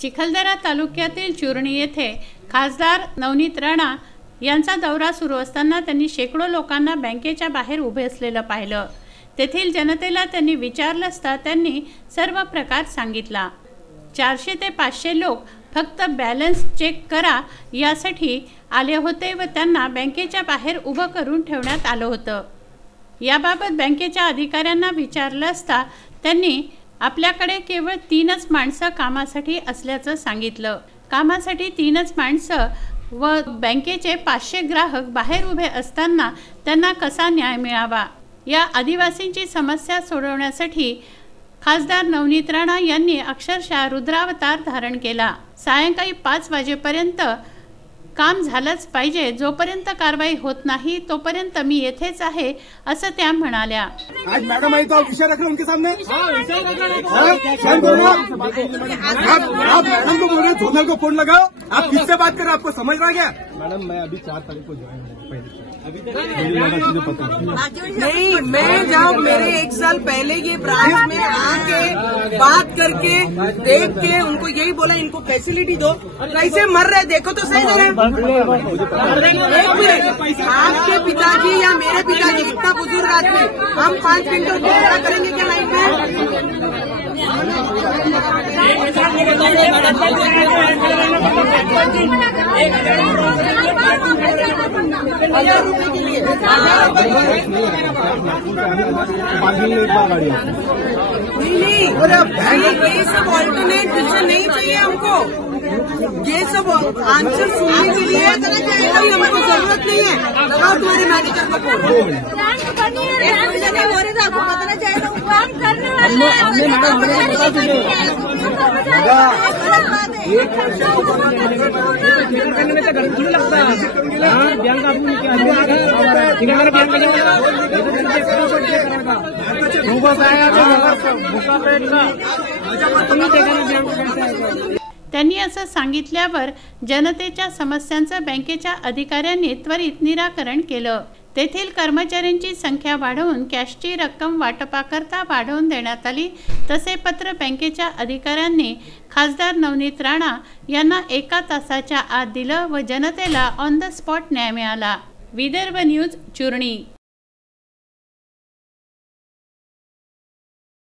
चिखलदरा तालुक्यातील चुरणी येथे खासदार नवनीत राणा यांचा दौरा सुरू असताना त्यांनी शेकडो लोकांना बँकेच्या बाहेर उभे असलेलं पाहिलं। तेथील जनतेला त्यांनी विचारलं असता त्यांनी सर्व प्रकार सांगितला। 400 ते 500 लोक फक्त बॅलन्स चेक करा यासाठी आले होते व त्यांना बँकेच्या बाहेर उभं करून ठेवण्यात आलं होतं। याबाबत बँकेच्या अधिकाऱ्यांना विचारलं असता त्यांनी आपल्याकडे केवळ 3च माणसं कामासाठी असल्याचं सांगितलं। कामासाठी 3च माणसं व बँकेचे 500 ग्राहक बाहेर उभे असताना त्यांना कसा न्याय मिळावा? या आदिवासींची समस्या सोडवण्यासाठी खासदार नवनीत राणा यांनी अक्षरशः रुद्रावतार धारण केला। सायंकाळी 5 वाजेपर्यंत काम झालंच पाहिजे, जोपर्यंत कारवाई होत नाही तोपर्यंत मी येथेच आहे असं त्या म्हणाल्या। आज मैडम आई तो विषय रख लो उनके सामने। आप मैडम को बोल रहे झोनल को फोन लगाओ। आप किससे बात कर रहे हैं? आपको समझ रहा क्या? मैडम मैं अभी 4 तारीख को ज्वाइन हुआ अभी तक नहीं। मैं जब मेरे 1 साल पहले ये ब्रांच में आके बात करके देख के उनको यही बोला इनको फैसिलिटी दो, कैसे मर रहे देखो तो सही जरा। एक मिनट, आपके पिताजी या मेरे पिताजी इतना बुजुर्ग आदमी, हम 5 मिनट उनको खड़ा करेंगे क्या लाइन में? 1000 रुपए के लिए नहीं, ये सब ऑल्टरनेट डिसीजन नहीं चाहिए हमको। ये सब आंसर सुनने के लिए हमको जरूरत नहीं है। लगाओ तुम्हारे मैनेजर को फोन। बताना चाहिए काम करने त्यांनी असं सांगितल्यावर जनतेच्या समस्यांचं बँकेच्या अधिकाऱ्यांनी त्वरित निराकरण केलं। तेथील कर्मचाऱ्यांची संख्या वाढवून कॅशची रक्कम वाटपाकरता वाढवून देण्यात आली। तसे पत्र बँकेच्या अधिकाऱ्यांनी खासदार नवनीत राणा यांना 1 तासाच्या आत दिलं व जनतेला ऑन द स्पॉट न्याय मिळाला। विदर्भ न्यूज चुरणी।